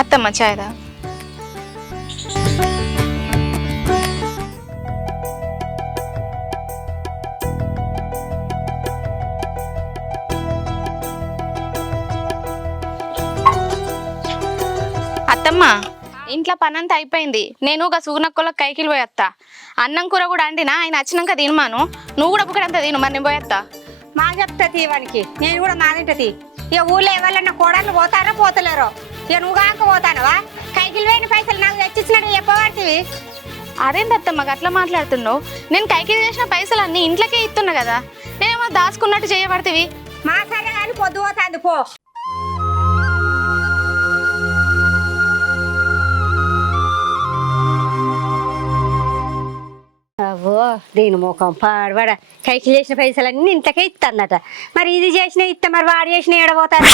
అత్తమ్మ చాయదా అత్తమ్మ ఇంట్లో పనంతా అయిపోయింది. నేను ఒక సూనక్కలో కైకిలు పోయేస్తా అన్నం కూర కూడా అండినా ఆయన వచ్చినాక తినమాను. నువ్వు కూడా ఒకడంతా తిను మరి నేను పోయేస్తా మా చెప్తా తీవానికి నేను కూడా మా ఇక ఊళ్ళో ఎవరన్నా కోడళ్ళు పోతారో పోతలేరో? ఇక నువ్వు కాక పోతానవా? కైకిలు వేయిన పైసలు నాకు తెచ్చిచ్చినట్టు చెప్పబడుతుంది అదేంటి అత్తమ్మ అట్లా మాట్లాడుతున్నావు? నేను కైకిలు చేసిన పైసలు అన్ని ఇంట్లోకే ఇస్తున్నా కదా. నేనేమో దాచుకున్నట్టు చేయబడుతుంది మా సరే కానీ పొద్దు పోతుంది పో. అవ్వో దీని ముఖం పాడవాడ కైకి చేసిన పైసలన్నీ ఇంతకే ఇస్తానట మరి ఇది చేసిన ఇస్తా మరి వాడు చేసిన ఏడబోతాను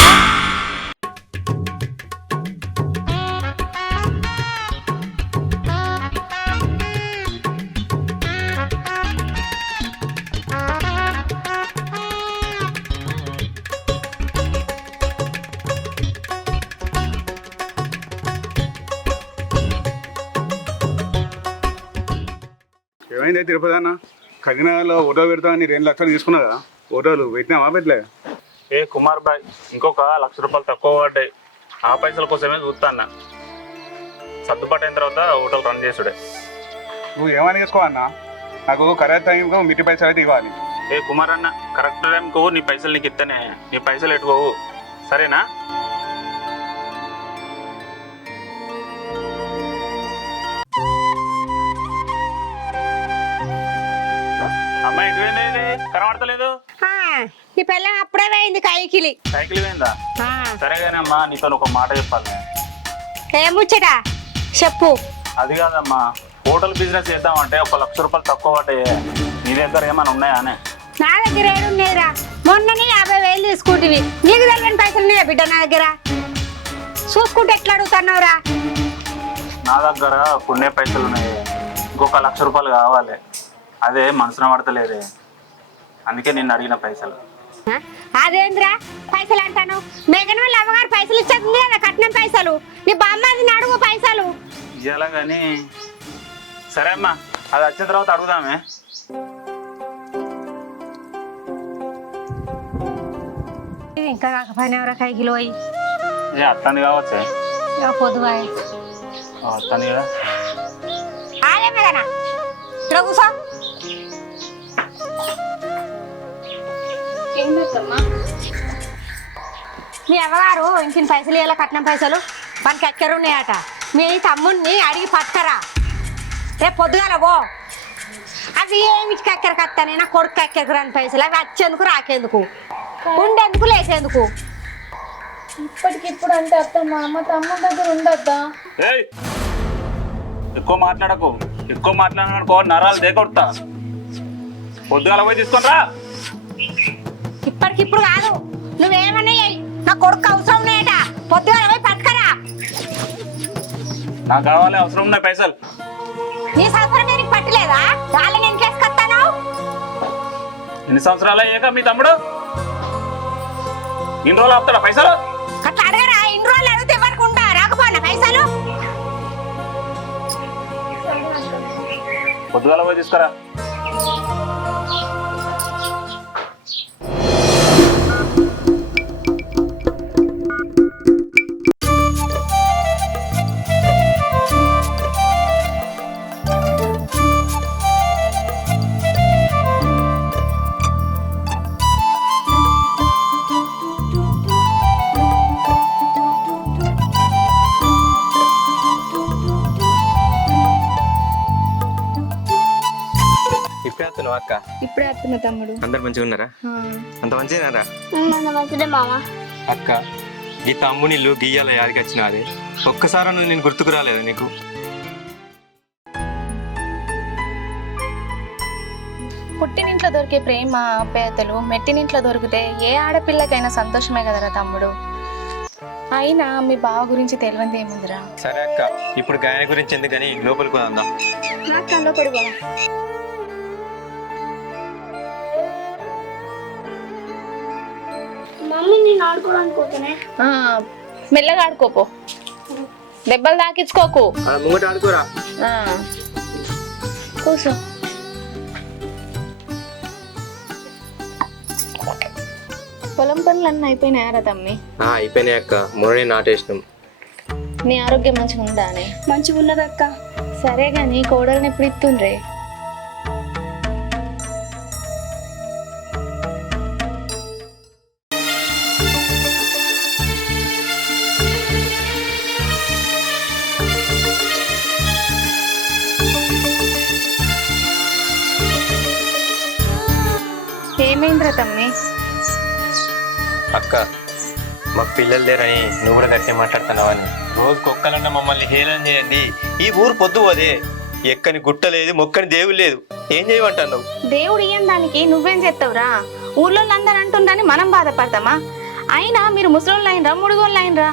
ఏమైంది తిరుపతి అన్న? ఖజనాలో ఓటో పెడతామని రెండు లక్షలు తీసుకున్నా కదా. ఓటోలు పెట్టినావా పెట్టలే? ఏ కుమార్ బాయ్ ఇంకొక లక్ష రూపాయలు తక్కువ పడ్డాయి. ఆ పైసల కోసమే చూస్తాన్న సర్దుబాటు అయిన తర్వాత హోటల్ రన్ చేసుడే. నువ్వు ఏమని చేసుకో అన్న? నాకు కరెక్ట్ టైంకు మిట్టి పైసలు అయితే ఇవ్వాలి. ఏ కుమార్ అన్న కరెక్ట్ టైంకు నీ పైసలు నీకు ఇస్తేనే నీ పైసలు ఎట్టుకోవు సరేనా? కనబడతలేదు? ఈ పిల్లం అప్పుడే వేయింది కైకిలి. సైకిల్ పోయిందా? సరేగానమ్మా నీతో ఒక మాట చెప్పాలి. ఏం ముచ్చట? చెప్పు. అది కాదమ్మా హోటల్ బిజినెస్ చేద్దామంటే ఒక లక్ష రూపాయలు తక్కువ పడ్డాయి. నీ దగ్గర ఏమైనా ఉన్నాయా అనే? నా దగ్గర ఏడున్నాయిరా మొన్ననే యాభై వేలు తీసుకుంటివి. నీకు తెలియని పైసలు ఉన్నాయా బిడ్డ నా దగ్గర? చూసుకుంటే ఎట్లా అడుగుతున్నావురా? నా దగ్గర పుణ్య పైసలు ఉన్నాయి. ఇంకొక లక్ష రూపాయలు కావాలి. అదే మనసున పడతలేదే. అందుకే నిన్ను అడిగిన పైసలు. ఆ? అదేంద్రా? పైసలు అంటాను. మేఘన వాళ్ళ అమ్మగారు పైసలు ఇచ్చేది కదా కట్నం పైసలు. నీ బామ్మది అడుగు పైసలు. ఇవ్వాలా కానీ సరే అమ్మా అది వచ్చిన తర్వాత అడుగుదామే. ఇంకా కాకపోయినా ఎవరా కైకిలో పోయి ఏ అత్తంది కావచ్చే? పొద్దుబాయ్ ఆ, అత్తంది కదా. ఆగే మేఘన. ఇక్కడ మీ అవ్వగారు ఇంటిని పైసలు ఇవ్వాలి కట్నం పైసలు? మనకి ఎక్కరున్నాయట మీ తమ్ముడిని అడిగి పట్టరా రేపు పొద్దుగాల పో. అవి ఏమి ఎక్కర కత్తానే నా కొడుకు ఎక్కరికి రాని పైసలు? అవి వచ్చేందుకు రాకేందుకు? ఉండేందుకు లేచేందుకు? ఇప్పటికిప్పుడు అంటే అత్త మా అమ్మ తమ్ముడు దగ్గర ఉండొద్దా? ఏయ్! ఎక్కువ మాట్లాడకు. ఎక్కువ మాట్లాడనుకో నరాలు దేకొడతా. పొద్దుగాల పోయి తీసుకొని రా. ఇప్పటికిప్పుడు కాదు. నువ్వేమన్నా చెయ్యి. నా కొడుకు అవసరం ఉన్నాయట. పొద్దుగాల పోయి పట్టుకరా. నాకు కావాలి అవసరం ఉన్నాయి పైసలు. నీ సంవత్సరం నీకు పట్టలేదా? వాళ్ళని నేను కేసుకొస్తాను ఎన్ని సంవత్సరాలు అయ్యాక మీ తమ్ముడు? ఇన్ని రోజులు ఆపుతాడా పైసలు? అట్లా అడగరా ఇన్ని రోజులు అడిగితే ఇవ్వకుండా రాకపోయినా పైసలు? పొద్దుగాల పోయి తీసుకురా. ఇప్పుడే వస్తున్నావు అక్క? ఇప్పుడే వస్తున్నా తమ్ముడు. అందరు మంచిగా ఉన్నారా? అంత మంచిగారా మన మంచిదే మామ. అక్క ఈ తమ్ముని ఇల్లు గీయాల యాదికి వచ్చిన అది ఒక్కసారి నువ్వు నేను గుర్తుకు రాలేదు నీకు? పుట్టినింట్లో దొరికే ప్రేమ ఆప్యాయతలు మెట్టినింట్లో దొరికితే ఏ ఆడపిల్లకైనా సంతోషమే కదరా తమ్ముడు. అయినా మీ బావ గురించి తెలియంది ఏముందిరా? సరే అక్క ఇప్పుడు గాయన గురించి ఎందుకని లోపలికి పోదా నాకు కల్లో నేను ఆడుకోవడానికి పోతేనే. ఆ, మెల్లగా ఆడుకోపో. దెబ్బలు తాకించుకోకు. ముంగట ఆడుకోరా. ఆ, కూర్చో. పొలం పనులు అన్నీ అయిపోయినాయారా తమ్మి? ఆ, అయిపోయినాయి అక్క. మొన్ననే నాటేసినాం. నీ ఆరోగ్యం మంచిగా ఉందా అని? మంచిగా ఉన్నదక్క సరే కానీ కోడల్ని ఎప్పుడు ఇస్తుండ్రే పిల్లలు లేరని నువ్వు కూడా గట్టిగా మాట్లాడుతున్నావని రోజు కుక్కలన్న మమ్మల్ని హేళన చేయండి. ఈ ఊరు పొద్దు పోదే ఎక్కని గుట్ట లేదు మొక్కని దేవుడు లేదు. ఏం చేయమంటావు దేవుడు ఇయ్యని దానికి? నువ్వేం చేస్తావురా? ఊర్లో అందరు అంటుండని మనం బాధపడతామా? అయినా మీరు ముసలోళ్ళు అయినరా ముడుగోళ్ళు అయినరా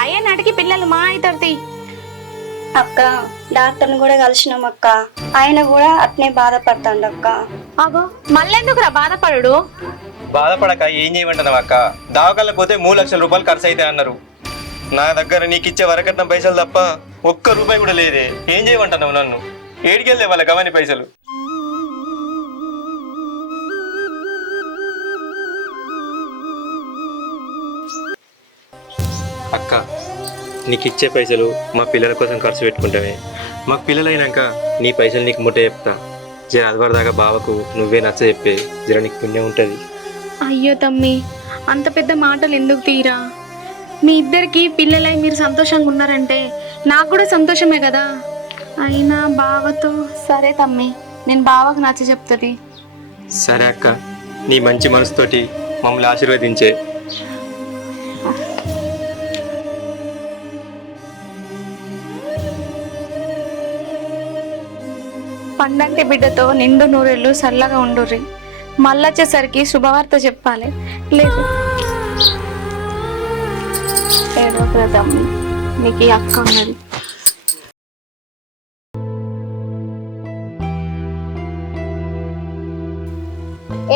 అయ్యే నాటికి పిల్లలు మా అవుతారు అక్క డాక్టర్ని కూడా కలిసినాం అక్క. ఆయన కూడా అట్నే బాధపడతాడు అక్క. అగో మళ్ళెందుకురా బాధపడు బాధపడక ఏం చేయమంటున్నావు అక్క? దావకాలకు పోతే మూడు లక్షల రూపాయలు ఖర్చు అయితే అన్నారు. నా దగ్గర నీకు ఇచ్చే వరకట్నం పైసలు తప్ప ఒక్క రూపాయి కూడా లేదే. ఏం చేయమంటున్నావు నన్ను? ఏడికెళ్ళే వాళ్ళ గవని పైసలు? అక్క నీకు ఇచ్చే పైసలు మా పిల్లల కోసం ఖర్చు పెట్టుకుంటామే మాకు పిల్లలైనాక నీ పైసలు నీకు ముట్ట చెప్తా. జర అదివరదాకా బావకు నువ్వే నచ్చ చెప్పే. జర నీకు పుణ్యం ఉంటుంది. అయ్యో తమ్మి అంత పెద్ద మాటలు ఎందుకు తీరా? మీ ఇద్దరికి పిల్లలై మీరు సంతోషంగా ఉన్నారంటే నాకు కూడా సంతోషమే కదా? అయినా బావతో సరే తమ్మి నేను బావకు నచ్చ చెప్తుంది. సరే అక్క నీ మంచి మనసుతోటి మమ్మల్ని ఆశీర్వదించే. పండంటి బిడ్డతో నిండు నూరేళ్ళు చల్లగా ఉండుర్రి. మళ్ళీ వచ్చేసరికి శుభవార్త చెప్పాలి. లేదు ఏడో తమ్మి నీకు అక్క ఉన్నది.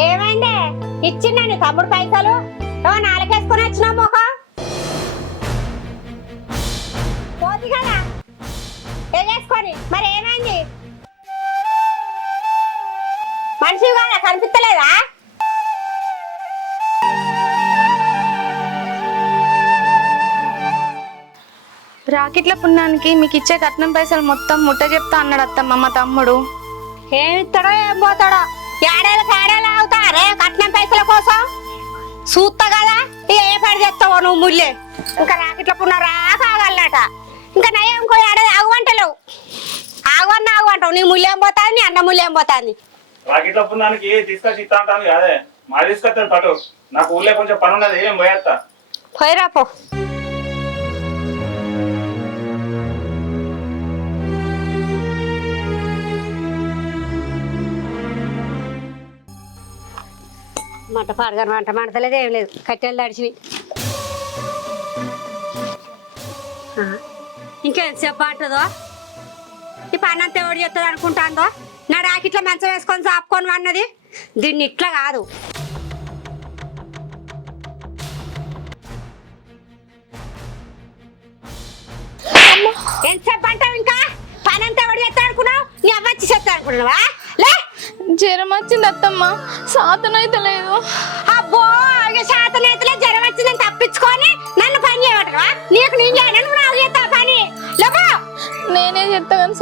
ఏమైందే? ఇచ్చిండీ తమ్ముడు పైసలు? నాలుగేసుకుని వచ్చినా కదా. వేసుకొని మరి ఏమైంది? మనిషి కదా. కనిపిస్తలేదా? రాకెట్ల పుణ్యానికి మీకు ఇచ్చే కట్నం పైసలు మొత్తం ముట్ట చెప్తా అన్నాడు అత్తమ్మ మా తమ్ముడు. ఏమిస్తాడో ఏం పోతాడో ఏడేళ్ళు ఏడేళ్ళు అవుతారే కట్నం పైసల కోసం? చూస్తా కదా? ఇక ఏ పడి చేస్తావో నువ్వు ముల్లే? ఇంకా రాకెట్ల పున్న రాక ఆగలట ఇంకా నయ్యం ఇంకో ఏడాది ఆగువంటలేవు. ఆగువన్న ఆగువంటావు నీ ముల్లేం పోతాంది నీ అన్న ముల్లేం పోతాంది? రాకెట్ల పుణ్యానికి తీసుకొచ్చి ఇస్తా అంటాను అదే మా తీసుకొస్తాను పట్టు. నాకు ఊళ్ళో కొంచెం పని ఉన్నది ఏం పోయేస్తా పోయిరా పో. మంట పాడగాను మంట మంటలేదు ఏం లేదు. కట్టెలు తడిచివి ఇంకెంతసేపు పట్టదో ఈ పని అంతా ఎవడు చేస్తుంది అనుకుంటాందో? నా రాకిట్లా మంచం వేసుకొని చాపుకొని అన్నది దీన్ని ఇట్లా కాదు. ఎంతసేపు అంటావు ఇంకా? పని అంతా ఎవడు చేస్తాడు అనుకున్నావు? నీ అవ్వచ్చి చేస్తాడు అనుకున్నావా? లే! జ్వరం వచ్చింది అత్తమ్మ. సాతనైతే లేదు. అబ్బో ఇక శాతనేతలే జ్వరం వచ్చిందని తప్పించుకొని నన్ను పని చేయమంటావా? నీకు నేను చేయను నువ్వు నాకు చేస్తా పని. లేవో నేనే చెప్తా కానీ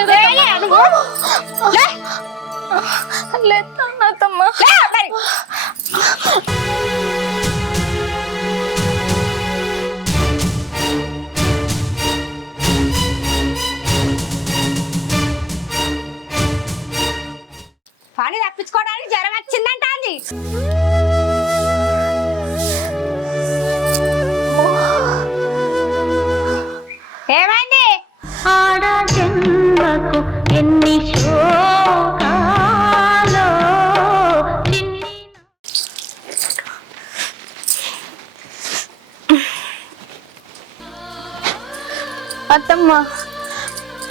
లేదు నువ్వు లే. లేదు అత్తమ్మ.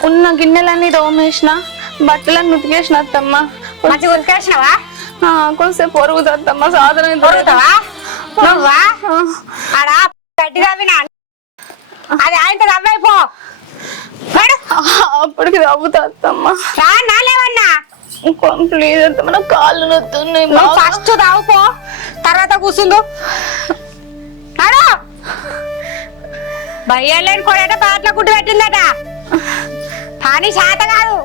ఉన్న గిన్నెలన్నీ దోమేసిన బట్టలన్నీ ఉతికేసిన అత్తమ్మ. మంచిగా కొంచెంసేపు సాధన పొరుగుతావా నువ్వా? ఆడ గడ్డి తవ్వినా? అది ఆయనతో తవ్వైపో నడు. అప్పటికి తవ్వుతా అత్తమ్మ. రా నాలేవన్నా ప్లీజ్ అత్తమ్మ నా కాళ్ళు నొత్తున్నాయి. ఫస్ట్ తర్వాత కూర్చుందు భయ్యాలేని కొడట బాట్ల గుడ్డు పెట్టిందట. పని చేత కాదు.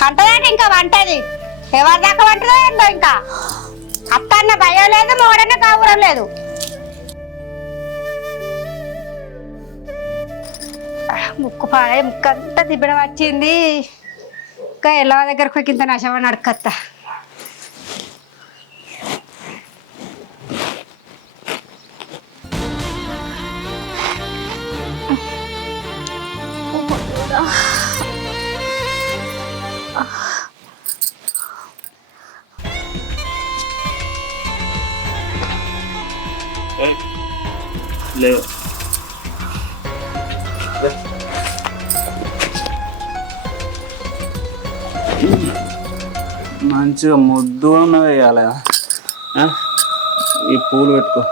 పంటదట ఇంకా వంటది. ఎవరి దాకా వంటదో ఏంటో ఇంకా. అత్తన్న భయం లేదు మోడన్న కాపురం లేదు. ముక్కు పాడే ముక్కు అంతా వచ్చింది. ఇంకా ఎలా దగ్గరకు ఇంత ఇంత నశమని Oh. లేవు మంచిగా ముద్దు ఉన్నది వేయాలి ఈ పూలు పెట్టుకో.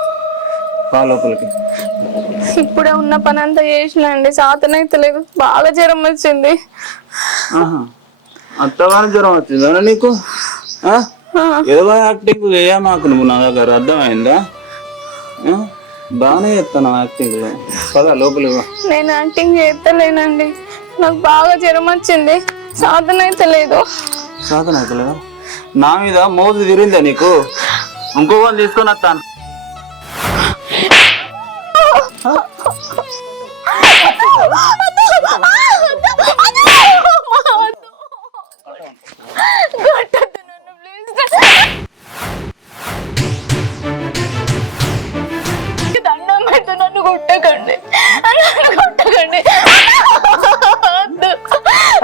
పాల లోపలికి. ఇప్పుడే ఉన్న పని అంతా చేసిన అండి. సాతనైతే లేదు బాగా జ్వరం వచ్చింది. ఆహా. అత్తగాని జ్వరం వచ్చిందా నీకు? ఆ? ఏదో యాక్టింగ్ చేయ మాకు నువ్వు నా దగ్గర. అర్థమైందా? బాగానే చెప్తాను యాక్టింగ్ పద లోపలికి పో. నేను యాక్టింగ్ చేస్తలేనండి. నాకు బాగా జ్వరం వచ్చింది. సాధనైతే లేదు సాధన అవుతలేదా నా మీద మోజు తిరిగిందా నీకు? ఇంకో వాళ్ళు తీసుకొని వస్తాను. పెడితే నన్ను కొట్టకండి నన్ను కొట్టకండి వద్దు.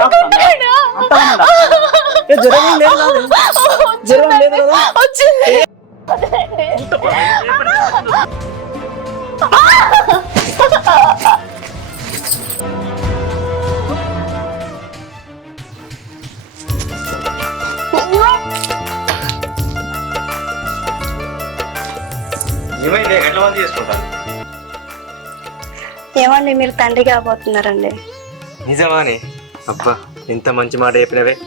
కొట్టడా? వచ్చింది ఏమైంది ఎట్లా మంది చేసుకుంటాను ఏమండి మీరు తండ్రి కాబోతున్నారండి. నిజమానే. అబ్బా ఎంత మంచి మాట చెప్పినవే.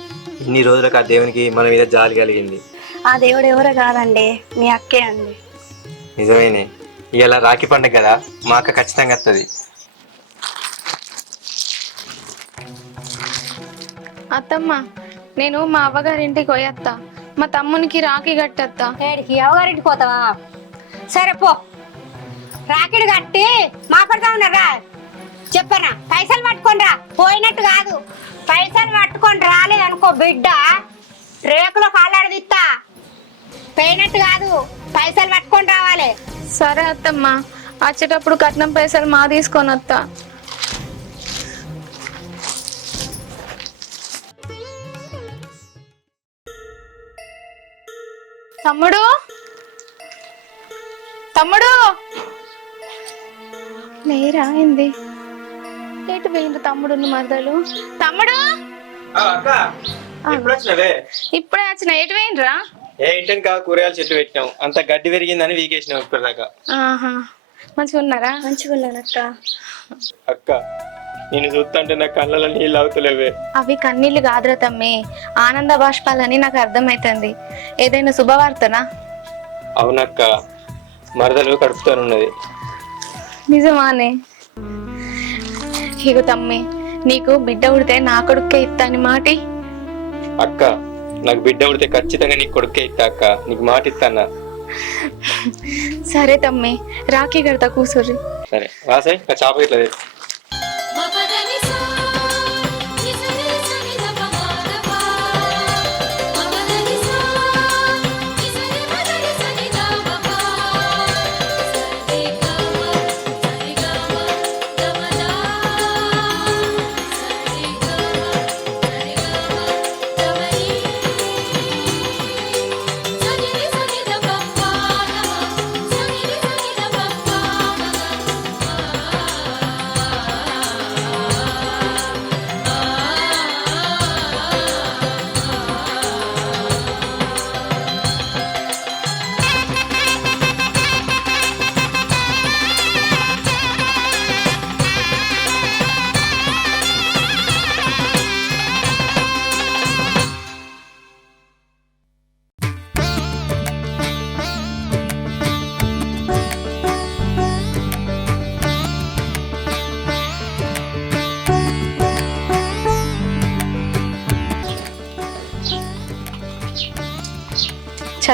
ఇన్ని రోజులకు ఆ దేవునికి మన మీద జాలి కలిగింది. ఆ దేవుడు ఎవరో కాదండి మీ అక్కే అండి. నిజమేనే. ఇలా రాఖీ పండుగ కదా మా అక్క ఖచ్చితంగా వస్తుంది అత్తమ్మ నేను మా అవ్వగారింటికి పోయత్తా మా తమ్మునికి రాఖీ కట్టత్తా. ఏడికి ఎవగారింటికి పోతావా? సరే పో. రాకెట్ కట్టి మాట్లాడుతా ఉన్నారా? చెప్పనా? పైసలు పట్టుకొని రా పోయినట్టు కాదు. పైసలు పట్టుకొని రాలేదనుకో బిడ్డ. రేకులో కాలాడదిస్తా పోయినట్టు కాదు. పైసలు పట్టుకొని రావాలి. సరే అత్తమ్మ. వచ్చేటప్పుడు కట్నం పైసలు మా తీసుకొని వస్తా. తమ్ముడు? తమ్ముడు? లేరా ఏంది? ఎటు పోయిండు తమ్ముడు మరదలు? తమ్ముడు? ఇప్పుడే వచ్చిన ఎటు పోయిండ్రా? ఏ ఇంటిని కా కూరగాయలు చెట్టు పెట్టినాం. అంత గడ్డి పెరిగిందని వీకేసినాం ఇప్పటిదాకా. ఆహా మంచిగా ఉన్నారా? మంచిగా ఉన్నాను అక్క. అక్క నేను చూస్తుంటే నా కళ్ళలో నీళ్ళు అవుతలేవే. అవి కన్నీళ్ళు కాదురా తమ్మి. ఆనంద బాష్పాలని నాకు అర్థమైతుంది. ఏదైనా శుభవార్తనా? అవునక్క మరదలు కడుపుతానున్నది. నిజమానే. ఇగో తమ్మి నీకు బిడ్డ ఉడితే నా కొడుకే ఇస్తాని మాటి. అక్క నాకు బిడ్డ ఉడితే ఖచ్చితంగా నీకు కొడుకే ఇస్తా అక్క. నీకు మాట ఇస్తానా సరే తమ్మి రాఖీ కడతా కూసుర్రి. సరే నా చాప ఇట్లా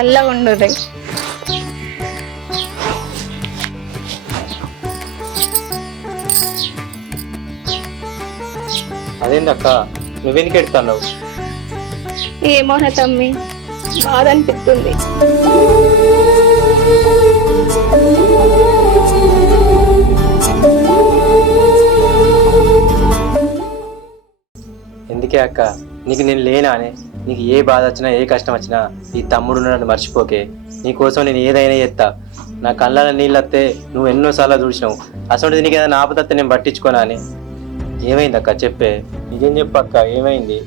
చల్లగా ఉండుర్రి. అదేందక్క నువ్వెందుకు ఎడుతున్నావు? ఏమోనా తమ్మి బాధ అనిపిస్తుంది ఎందుకే అక్క? నీకు నేను లేనానే. నీకు ఏ బాధ వచ్చినా ఏ కష్టం వచ్చినా ఈ తమ్ముడు నన్ను మర్చిపోకే. నీకోసం నేను ఏదైనా చేస్తా నా కళ్ళలో నీళ్ళు వస్తే నువ్వు ఎన్నోసార్లు చూసినావు. అసలు నీకు ఏదైనా ఆపదత్తే నేను పట్టించుకోనా అని. ఏమైంది అక్క చెప్పే. నిజం చెప్పు అక్క ఏమైంది?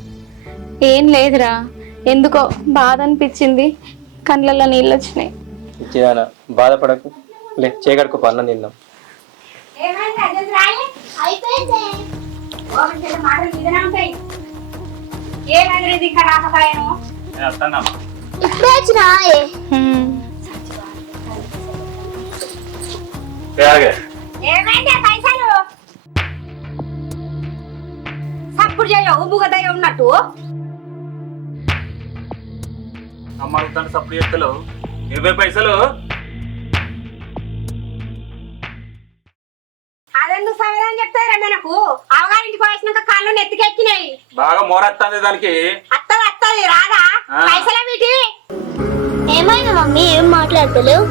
ఏం లేదురా. ఎందుకో బాధ అనిపించింది. కళ్ళల్లో నీళ్ళు వచ్చినాయి. ఇచ్చిదానా బాధపడకు. లే చేయగడుకో అన్నం తిందాం. ఏమైంది ఇంకా ఇప్పుడే వచ్చినా. ఏమైంది పైసలు? సప్పుడు చేయవు ఉబ్బుగా దయ ఉన్నట్టు. అమ్మ అడుగుతాను సప్పుడు ఇరవై పైసలు. అదెందుకు సమాధానం చెప్తారా మనకు వచ్చినాక కాళ్ళు నెత్తికెక్కినాయి. బాగా మోరత్తాంది దానికి. అత్తది అత్తది రాదా. పైసలే ఏమైంది మమ్మీ? ఏం మాట్లాడతలేవు?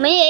me.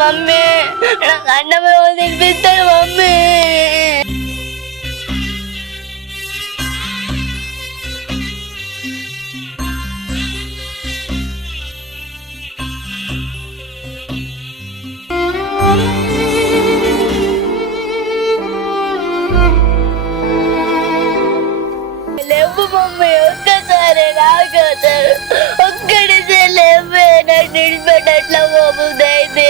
మమ్మీ నాకు అన్నం ఎవరు తినిపిస్తారు మమ్మీ లేవు మమ్మీ ఒక్కసారి నాకోతారు ఒక్కడిసే లేవే నాకు నిడిపెట్టట్లా పోబుదైతే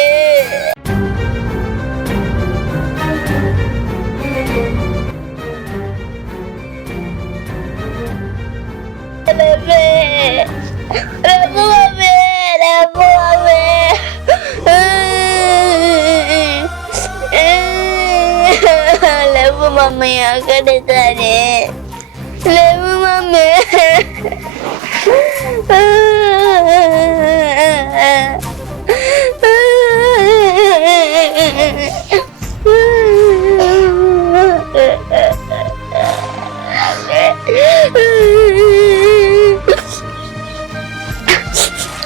మమ్మీ అక్కడే సరే లేవు మమ్మీ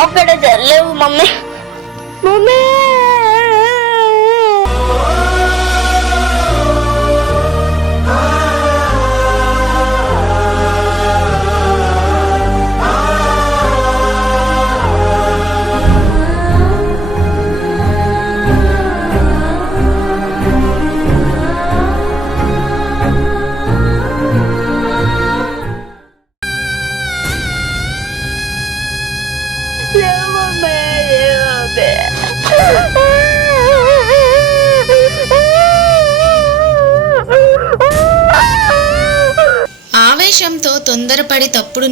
ఒక్కడే సరే లేవు మమ్మీ మమ్మీ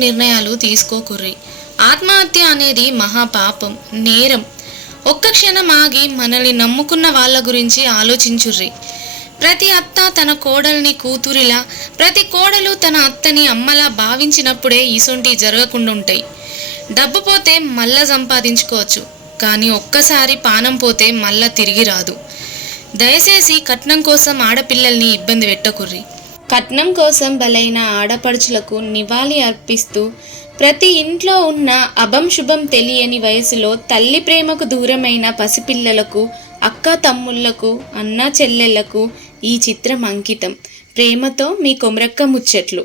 నిర్ణయాలు తీసుకోకుర్రి. ఆత్మహత్య అనేది మహాపాపం నేరం. ఒక్క క్షణం ఆగి మనల్ని నమ్ముకున్న వాళ్ళ గురించి ఆలోచించుర్రి. ప్రతి అత్త తన కోడల్ని కూతురిలా ప్రతి కోడలు తన అత్తని అమ్మలా భావించినప్పుడే ఇసొంటి జరగకుండా ఉంటాయి డబ్బు పోతే మళ్ళా సంపాదించుకోవచ్చు కానీ ఒక్కసారి పానం పోతే మళ్ళా తిరిగి రాదు. దయచేసి కట్నం కోసం ఆడపిల్లల్ని ఇబ్బంది పెట్టకుర్రి. కట్నం కోసం బలైన ఆడపడుచులకు నివాళి అర్పిస్తూ ప్రతి ఇంట్లో ఉన్న అభం శుభం తెలియని వయసులో తల్లి ప్రేమకు దూరమైన పసిపిల్లలకు అక్క తమ్ముళ్ళకు అన్న చెల్లెళ్ళకు ఈ చిత్రం అంకితం. ప్రేమతో మీ కొమరక్క ముచ్చట్లు.